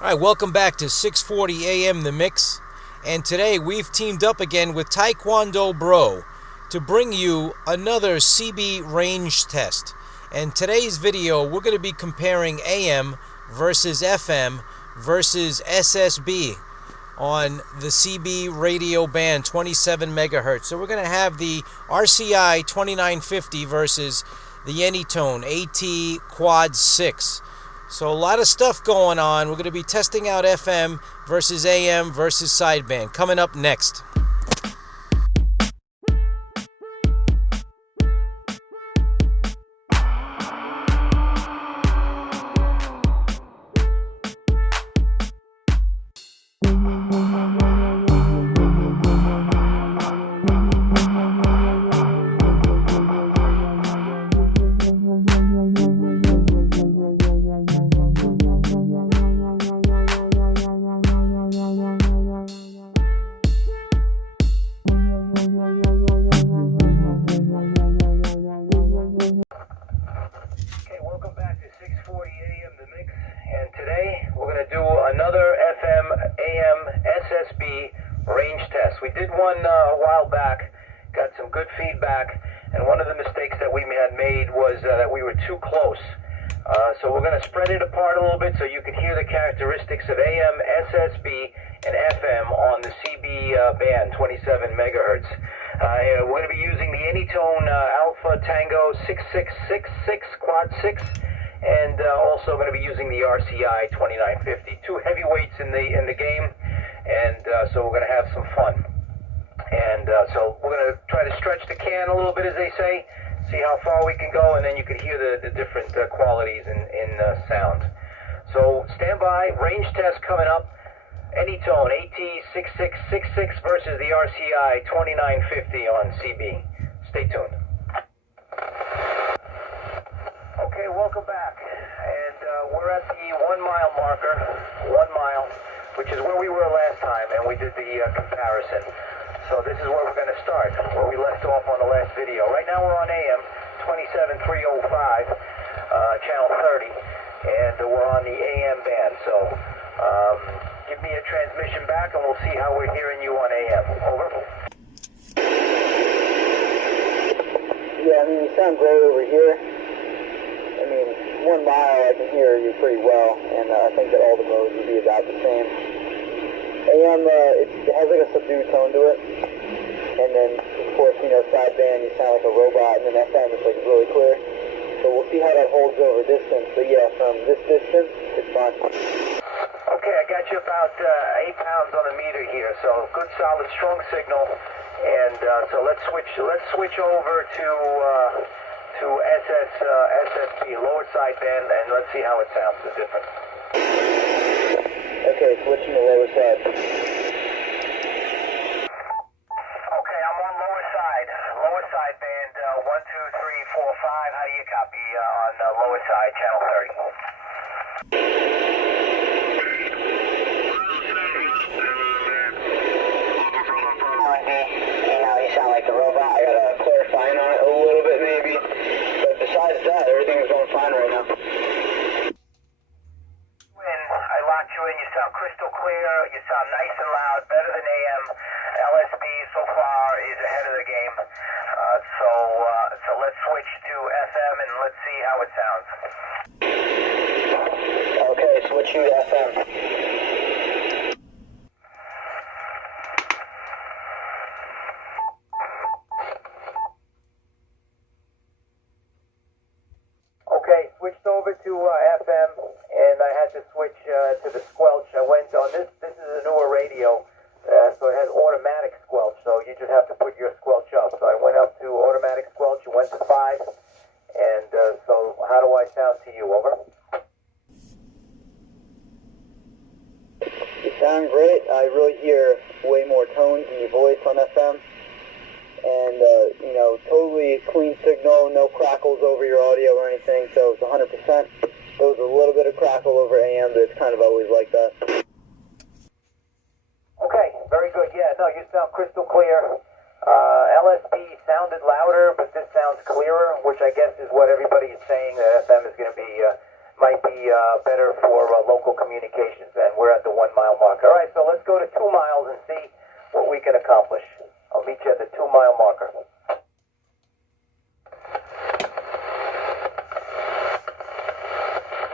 All right, welcome back to 640 AM The Mix. And today we've teamed up again with Taekwondo Bro to bring you another CB range test. And today's video, we're going to be comparing AM versus FM versus SSB on the CB radio band, 27 megahertz. So we're going to have the RCI-2950 versus the Anytone AT-66. So a lot of stuff going on. We're going to be testing out FM versus AM versus sideband. Coming up next. Another FM, AM, SSB range test. We did one a while back, got some good feedback, and one of the mistakes that we had made was that we were too close. So we're going to spread it apart a little bit so you can hear the characteristics of AM, SSB, and FM on the CB band, 27 megahertz. We're going to be using the Anytone Alpha Tango 6666 Quad 6. And also going to be using the RCI-2950. Two heavyweights in the game, and so we're going to have some fun. And so we're going to try to stretch the can a little bit, as they say, see how far we can go, and then you can hear the different qualities in sound. So stand by, range test coming up. Anytone AT-6666 versus the RCI-2950 on CB. Stay tuned. Okay, welcome back, and we're at the 1 mile marker, 1 mile, which is where we were last time, and we did the comparison. So this is where we're going to start, where we left off on the last video. Right now we're on AM 27305, channel 30, and we're on the AM band. So give me a transmission back, and we'll see how we're hearing you on AM. Over. Yeah, I mean, you sound great over here. 1 mile I can hear you pretty well, and I think that all the modes would be about the same. AM, it has like a subdued tone to it, and then of course, sideband you sound like a robot, and then FM is like really clear. So we'll see how that holds over distance, but yeah, from this distance, it's fine. Okay, I got you about 8 pounds on the meter here, so good solid strong signal, and so let's switch over to SSB, lower sideband, and let's see how it sounds, the difference. Okay, switching to lower side. Okay, I'm on lower sideband, 1, 2, 3, 4, 5. How do you copy on lower side, channel 30? Now you sound like the robot. I gotta clarify on it a little bit maybe. But besides that, everything's going fine right now. When I locked you in, you sound crystal clear, you sound nice and loud, better than AM. LSB so far is ahead of the game. So let's switch to FM and let's see how it sounds. Okay, switching to FM. Switched over to FM, and I had to switch to the squelch. I went on this is a newer radio, so it has automatic squelch, so you just have to put your squelch up. So I went up to automatic squelch, it went to 5, and so how do I sound to you? Over? You sound great. I really hear way more tones in your voice on FM. And, totally clean signal, no crackles over your audio or anything, so it's 100%. There was a little bit of crackle over AM, but it's kind of always like that. Okay, very good. Yeah, no, you sound crystal clear. LSB sounded louder, but this sounds clearer, which I guess is what everybody is saying, that FM is going to be, might be better for local communications. And we're at the 1 mile marker. All right, so let's go to 2 miles and see what we can accomplish. I'll meet you at the 2 mile marker.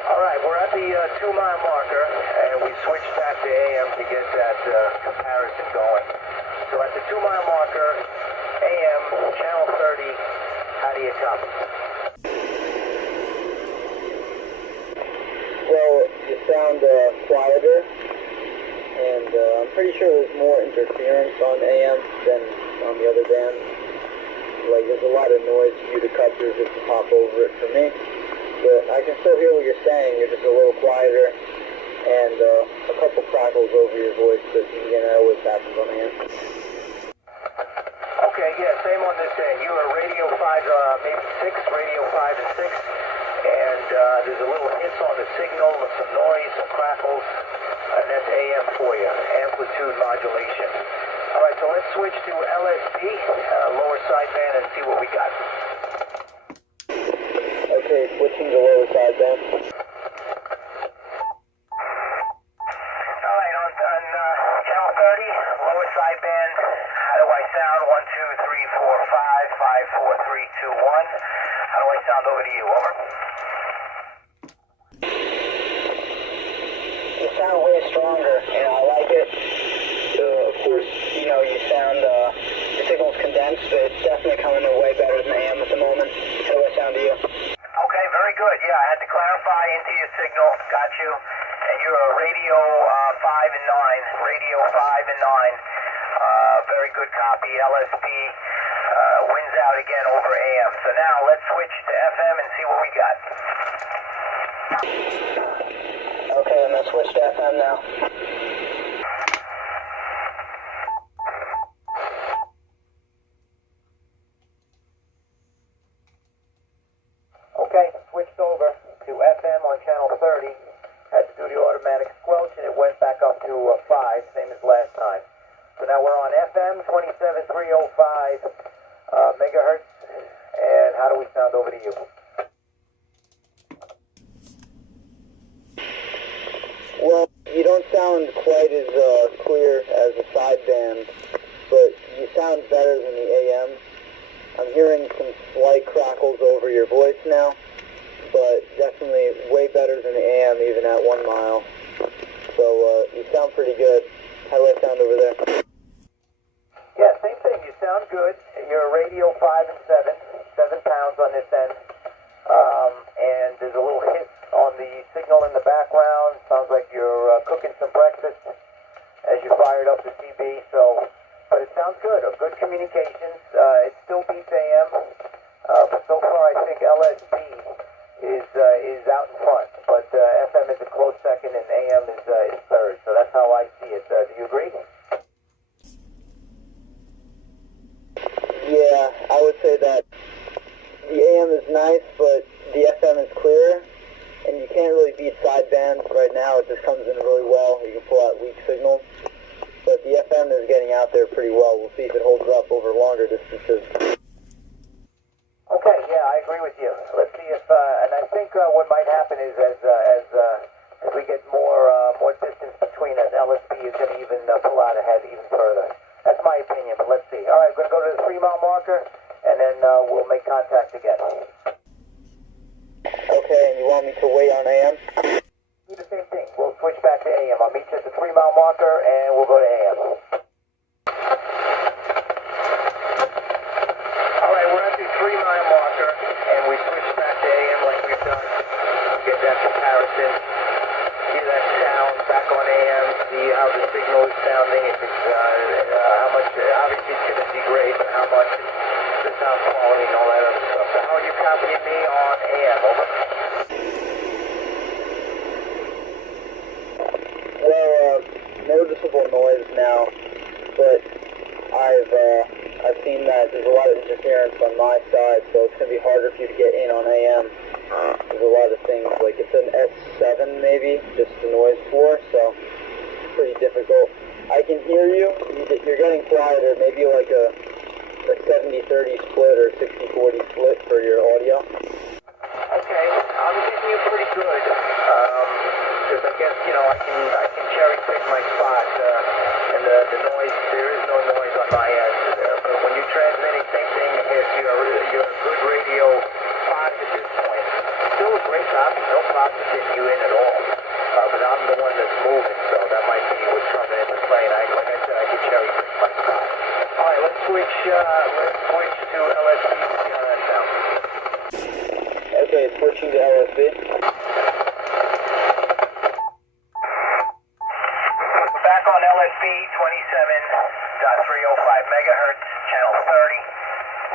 All right, we're at the 2 mile marker, and we switched back to AM to get that comparison going. So at the 2 mile marker, AM, channel 30, how do you copy? Well, you sound quieter, and I'm pretty sure there's more interference on AM than on the other bands. Like, there's a lot of noise for you to cut through just to pop over it for me. But I can still hear what you're saying. You're just a little quieter, and a couple crackles over your voice, but again, that always happens on AM. Okay, yeah, same on this end. You are radio 5, maybe 6, radio 5 and 6, and there's a little hiss on the signal, some noise, some crackles, and that's AM for you, amplitude modulation. All right, so let's switch to LSB, lower sideband, and see what we got. Okay, switching to lower sideband. All right, on channel 30, lower sideband, how do I sound? 1, 2, 3, 4, 5, 5, 4, 3, 2, 1. How do I sound over to you? Over. You sound way stronger, and I like it. Of course, you know, you sound, your signal's condensed, but it's definitely coming in way better than AM at the moment. How do I sound to you? Okay, very good. Yeah, I had to clarify into your signal. Got you. And you're a radio 5 and 9. Radio 5 and 9. Very good copy. LSB wins out again over AM. So now let's switch to FM and see what we got. Okay, I'm gonna switch to FM now. Okay, switched over to FM on channel 30. Had to do the automatic squelch, and it went back up to 5, same as last time. So now we're on FM 27305 megahertz. And how do we sound over to you? Well, you don't sound quite as clear as the sideband, but you sound better than the AM. I'm hearing some slight crackles over your voice now, but definitely way better than the AM, even at 1 mile. So you sound pretty good. How do I sound over there? Yeah, same thing. You sound good. You're a radio 5 and 7, 7 pounds on this end. And there's a little hiss on the signal in the background. Sounds like you're cooking some breakfast as you fired up the CB. So, but it sounds good. Good communications. It still beats AM. But so far, I think LSB is out in front. But FM is a close second, and AM is third. So that's how I see it. Do you agree? Yeah, I would say that the AM is nice, but the FM is clearer, and you can't really beat sideband right now. It just comes in really well. You can pull out weak signals, but the FM is getting out there pretty well. We'll see if it holds up over longer distances. Okay, yeah, I agree with you. Let's see if, and I think what might happen is as we get more distance between us, LSB is going to even pull out ahead even further. That's my opinion, but let's see. All right, we're going to go to the 3 mile marker, and then we'll make contact again. Okay, and you want me to wait on AM? Do the same thing. We'll switch back to AM. I'll meet you at the 3 mile marker, and we'll go to AM. All right, we're at the 3 mile marker, and we switch back to AM like we've done. Get that comparison. Hear that sound back on AM. See how the signal is sounding. If it's how much. Obviously, it's going to degrade, but how much the sound quality and all that other stuff. So, how are you copying me on AM? Over. Well, noticeable noise now, but I've seen that there's a lot of interference on my side, so it's going to be harder for you to get in on AM. There's a lot of things, like it's an S7 maybe, just the noise floor, so it's pretty difficult. I can hear you. You're getting quieter, maybe like a 70-30 split or 60-40 split for your audio. Okay, I'm getting you pretty good. Because I guess you know, I can cherry pick my spot, and the noise, there is no noise on my end. But when you're transmitting, same thing. If you're a good radio spot at this point, still a great copy, no problem getting you in at all. But I'm the one that's moving, so that might be what's coming into play. And like I said, I can cherry pick my spot. All right, let's switch to LSB to see how that sounds. Okay, switching to LSB. Back on LSB 27.305 megahertz, channel 30.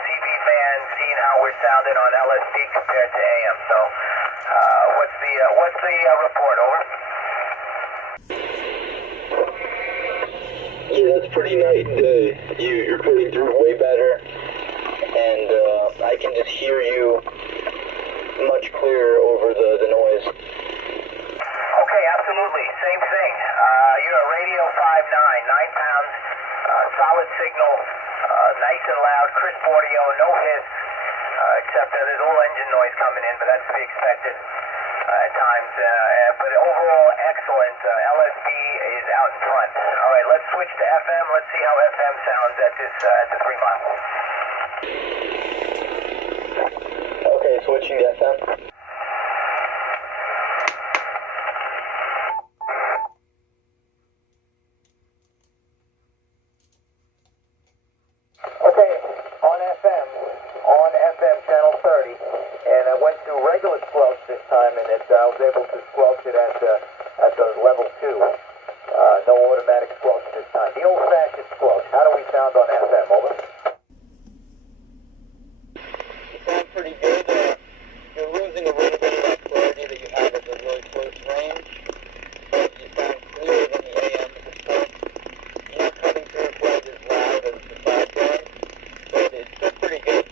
CB band, seeing how we're sounding on LSB compared to AM. So, what's the report? Over. Yeah, that's pretty nice. You're putting through way better, and I can just hear you much clearer over the noise. Okay, absolutely. Same thing. You're a radio 5.9, 9 pounds, solid signal, nice and loud, crisp audio, no hiss, except that there's a little engine noise coming in, but that's to be expected at times. But overall, excellent. LSB is out in front. All right, let's switch to FM. Let's see how FM sounds at the 3 mile. Okay, switching to FM. Okay, on FM channel 30, and I went to regular squelch this time, and I was able to squelch it at the level 2. No automatic squelch this time. The old-fashioned squelch. How do we sound on FM? Over. You sound pretty good. You're losing a little bit of that clarity that you had at the really close range, but you sound clearer than the AM at this point. You're not cutting through quite as loud as the sideband, but it's still pretty good.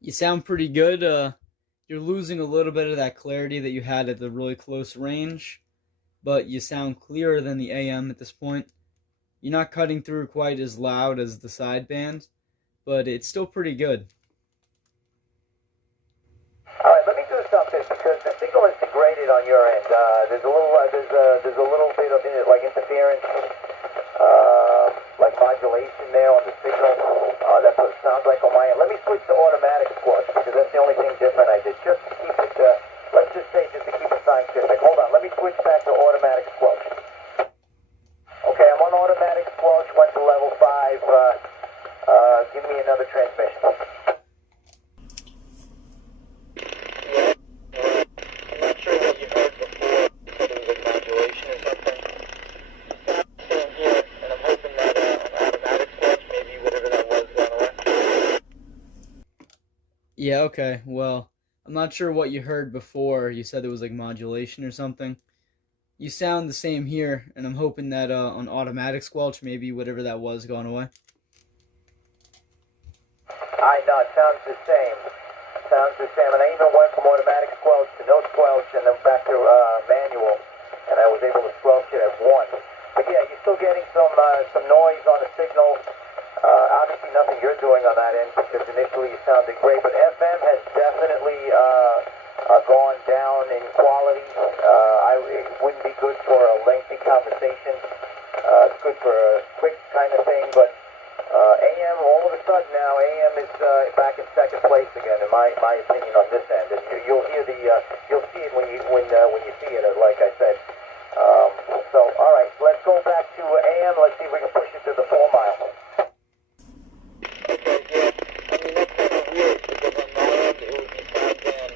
You sound pretty good. You're losing a little bit of that clarity that you had at the really close range, but you sound clearer than the AM at this point. You're not cutting through quite as loud as the sideband, but it's still pretty good. All right, let me do something because the signal is degraded on your end. There's a little bit of like interference, like modulation there on the signal. That's what it sounds like on my end. Let me switch to automatic squelch because that's the only thing different I did. Just to keep it, let's just say just to keep it scientific. Hold on, let me switch back to automatic squelch. Okay, I'm on automatic squelch, went to level 5. Give me another transmission. I'm not sure what you heard before. You said it was like modulation or something. Same here, and I'm hoping that on automatic switch, maybe whatever that was gone away. Yeah, okay, well, I'm not sure what you heard before. You said it was like modulation or something. You sound the same here, and I'm hoping that on automatic squelch, maybe whatever that was gone away. No, it sounds the same. And I even went from automatic squelch to no squelch and then back to manual, and I was able to squelch it at 1. But yeah, you're still getting some noise on the signal. Obviously nothing you're doing on that end because initially you sounded great, but FM has definitely gone down in quality. It wouldn't be good for a lengthy conversation. It's good for a quick kind of thing, but AM, all of a sudden now, AM is back in second place again, in my opinion on this end. And you'll see it when you see it, like I said. So, all right, let's go back to AM. Let's see if we can push it to the 4 mile. Okay, yeah. I mean, that's kind of weird because on my end it would be sideband, then FM, and then AM just because of the interference I'm getting on AM.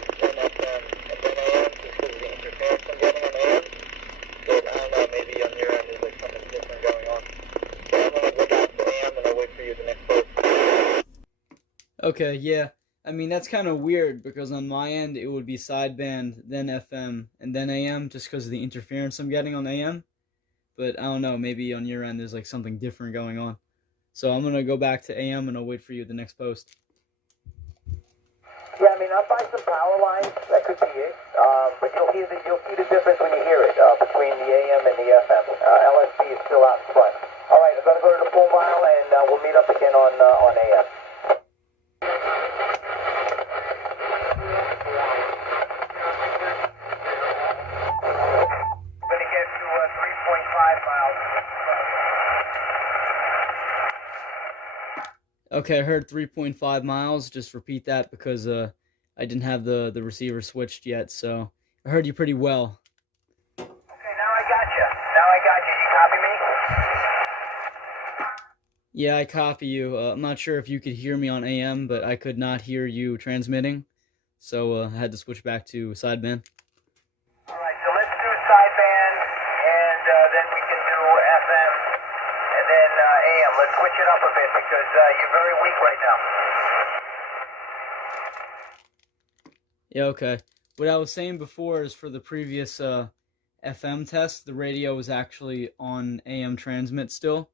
But I don't know, maybe on your end there's like something different going on. So I'm going to go back to AM and I'll wait for you the next post. Okay, yeah. I mean, that's kind of weird because on my end it would be sideband, then FM, and then AM just because of the interference I'm getting on AM. But I don't know, maybe on your end there's like something different going on. So I'm going to go back to AM and I'll wait for you at the next post. Yeah, I mean, I'll find some power lines. That could be it. But you'll see the difference when you hear it between the AM and the FM. LSB is still out in front. All right, I'm going to go to the 4 mile and we'll meet up again on AM. Okay, I heard 3.5 miles. Just repeat that because I didn't have the receiver switched yet, so I heard you pretty well. Okay, now I got you. You copy me? Yeah, I copy you. I'm not sure if you could hear me on AM, but I could not hear you transmitting, so I had to switch back to sideband. All right, so let's do sideband, and then we can do FM, and then AM. Let's switch it up a bit because you're very weak right now. Yeah, okay. What I was saying before is for the previous FM test, the radio was actually on AM transmit still.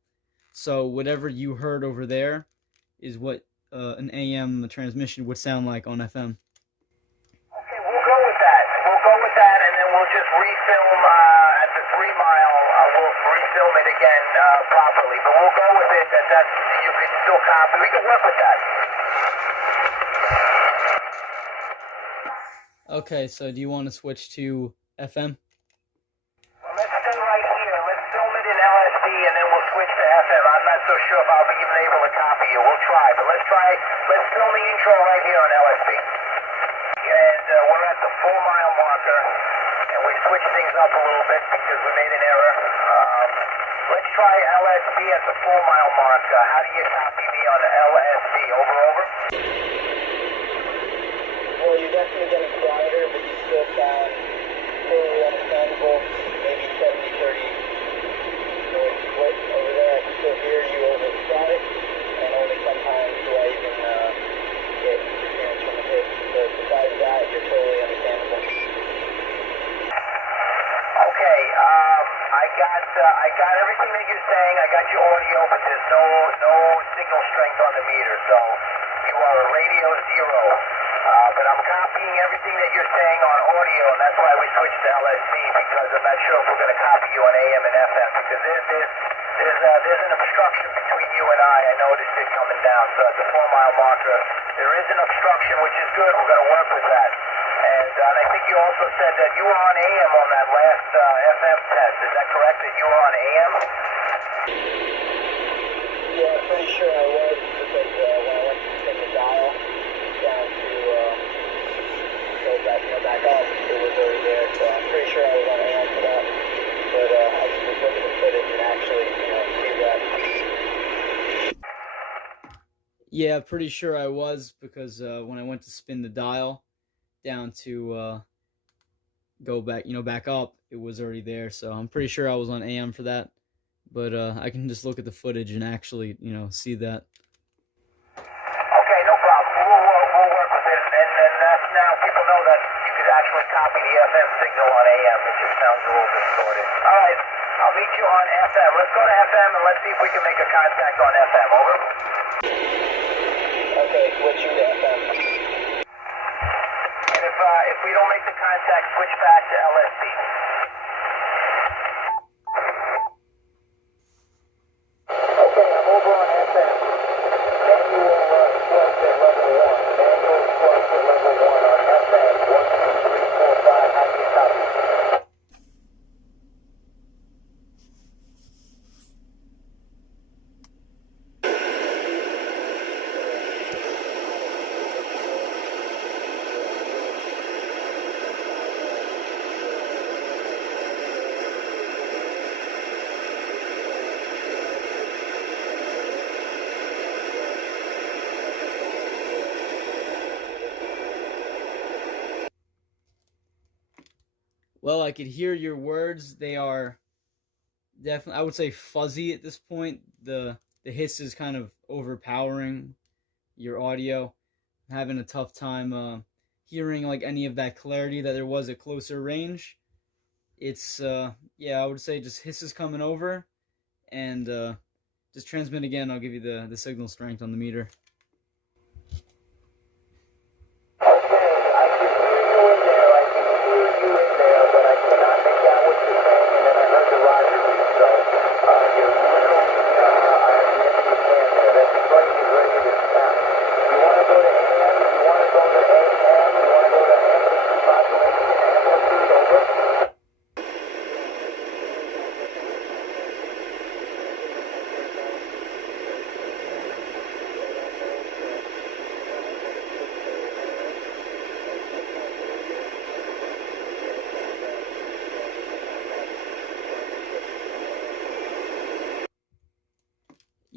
So whatever you heard over there is what an AM transmission would sound like on FM. Okay, we'll go with that. And then we'll just refilm at the 3 mile. We'll refilm it again properly. But we'll go with it. That's you can still copy. We can work with that. Okay, so do you want to switch to FM? Well, let's stay right here. Let's film it in LSD, and then we'll switch to FM. I'm not so sure if I'll be even able to copy you. We'll try, but let's film the intro right here on LSD. And we're at the 4 mile marker, and we switched things up a little bit because we made an error. Let's try LSD at the 4 mile mark. How do you copy me on LSD? Over, over? Well, you're definitely getting quieter, but you still sound totally understandable. Maybe 70-30 noise split over there. I can still hear you over the side, and only sometimes do I even get interference from the hip. But besides that, you're totally understandable. Okay, I got everything that you're saying. I got your audio, but there's no signal strength on the meter, so you are a radio 0. But I'm copying everything that you're saying on audio, and that's why we switched to LSD, because I'm not sure if we're going to copy you on AM and FM, because there's an obstruction between you and I noticed it coming down. So at the 4 mile marker, there is an obstruction, which is good. We're going to work with that. And I think you also said that you were on AM on that last FM test. Is that correct, that you were on AM? Yeah, I'm pretty sure I was, because when I went to spin the dial down to go back up, it was already there. So I'm pretty sure I was on AM for that. But I can just look at the footage and actually, see that. Yeah, pretty sure I was, because when I went to spin the dial down to go back, back up, it was already there. So I'm pretty sure I was on AM for that. But I can just look at the footage and actually, see that. Okay, no problem. We'll work with it. And that's now people know that you could actually copy the FM signal on AM. It just sounds a little distorted. All right, I'll meet you on FM. Let's go to FM and let's see if we can make a contact on FM. Over. Okay, switch you to FM. And if we don't make the contact, switch back to LSD. Okay, I'm over on FM. Manual flight at level 1. Manual flight at level 1 on FM. 1, 2, 3, 4, 5. How do you copy? Well, I could hear your words. They are definitely, I would say, fuzzy at this point. The hiss is kind of overpowering your audio. I'm having a tough time hearing like any of that clarity that there was at closer range. It's I would say just hisses coming over, and just transmit again. I'll give you the signal strength on the meter.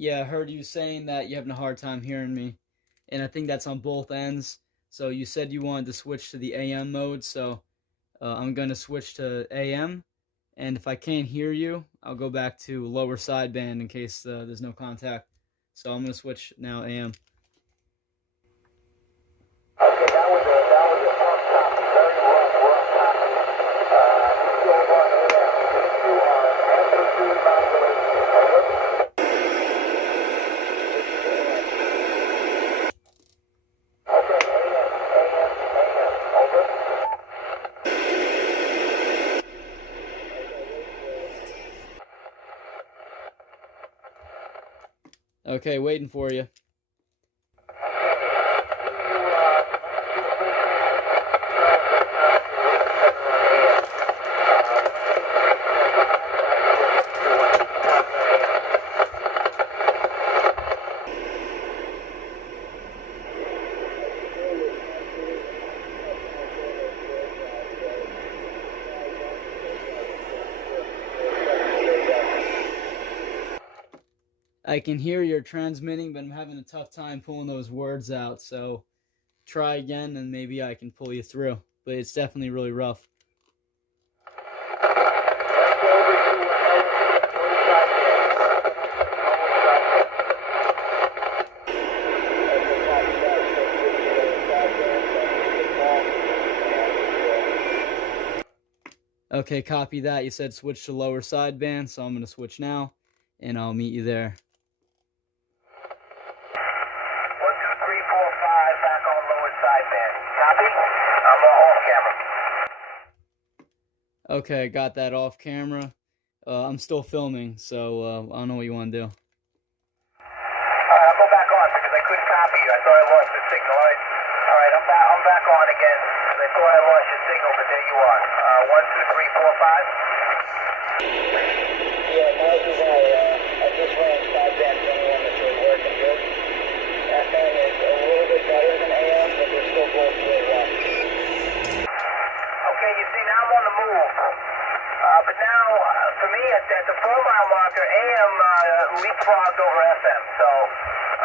Yeah, I heard you saying that you're having a hard time hearing me, and I think that's on both ends. So you said you wanted to switch to the AM mode, so I'm going to switch to AM, and if I can't hear you, I'll go back to lower sideband in case there's no contact. So I'm going to switch now AM. Okay, that was a tough copy, very rough copy. You on AM, you on amplitude modulation, over. Okay, AM, over. Okay, waiting for you. I can hear you're transmitting, but I'm having a tough time pulling those words out, so try again and maybe I can pull you through. But it's definitely really rough. Okay, copy that. You said switch to lower sideband, so I'm going to switch now, and I'll meet you there. 1, 2, 3, 4, 5, back on lower sideband. Copy? I'm off camera. Okay, got that off camera. I'm still filming, so I don't know what you want to do. I'll go back on because I couldn't copy you. I thought I lost the signal. All right, I'm back on again. I thought I lost your signal, but there you are. 1, 2, 3, 4, 5. Yeah, now this is I just ran sideband to anyone that's really working good. FM is a little bit better than AM, but they're still both really rough. Okay, you see, now I'm on the move. But now, for me, at the 4-mile marker, AM leapfrogged over FM. So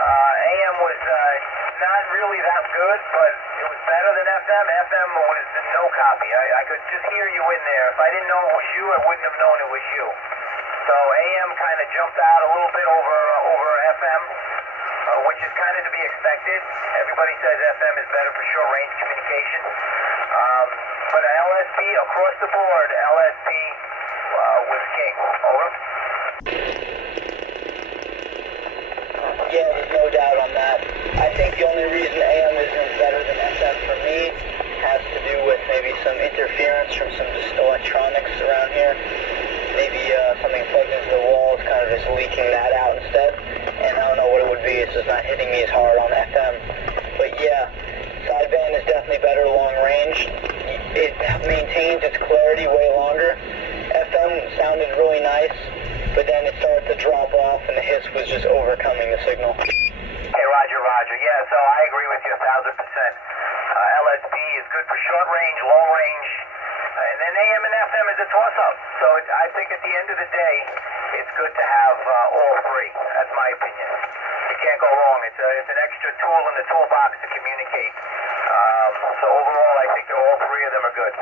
AM was not really that good, but it was better than FM. FM was no copy. I could just hear you in there. If I didn't know it was you, I wouldn't have known it was you. So AM kind of jumped out a little bit over FM, which is kind of to be expected. Everybody says FM is better for short-range communication. But LSP, across the board, LSP was king. Over. Yeah, there's no doubt on that. I think the only reason AM isn't better than FM for me has to do with maybe some interference from some just electronics around here. Maybe something plugged into the wall is kind of just leaking that out instead. And I don't know what it would be. It's just not hitting me as hard on FM. But yeah, sideband is definitely better long range. It maintains its clarity way longer. FM sounded really nice, but then it started to drop off and the hiss was just overcoming the signal. Hey, Roger. Yeah, so I agree with you 1,000%. LSP is good for short range, long range, and then AM and FM is a toss-up. So I think at the end of the day, it's good to have all three. That's my opinion. You can't go wrong. It's an extra tool in the toolbox to communicate. So overall, I think that all three of them are good.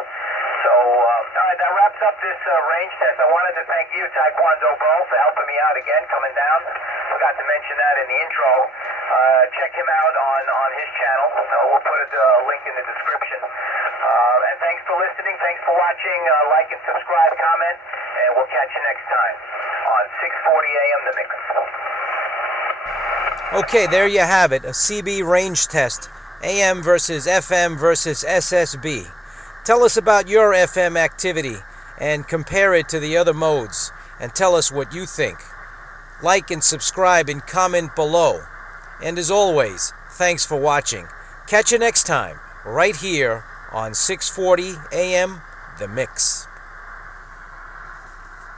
So, all right, that wraps up this range test. I wanted to thank you, Taekwondo Bro, for helping me out again, coming down. Forgot to mention that in the intro. Check him out on his channel. We'll put a link in the description. And thanks for listening. Thanks for watching. Like and subscribe, comment, and we'll catch you next time on 640 AM The Mix. Okay, there you have it, a CB range test, AM versus FM versus SSB. Tell us about your FM activity and compare it to the other modes, and tell us what you think. Like and subscribe and comment below. And as always, thanks for watching. Catch you next time, right here on 640 AM The Mix.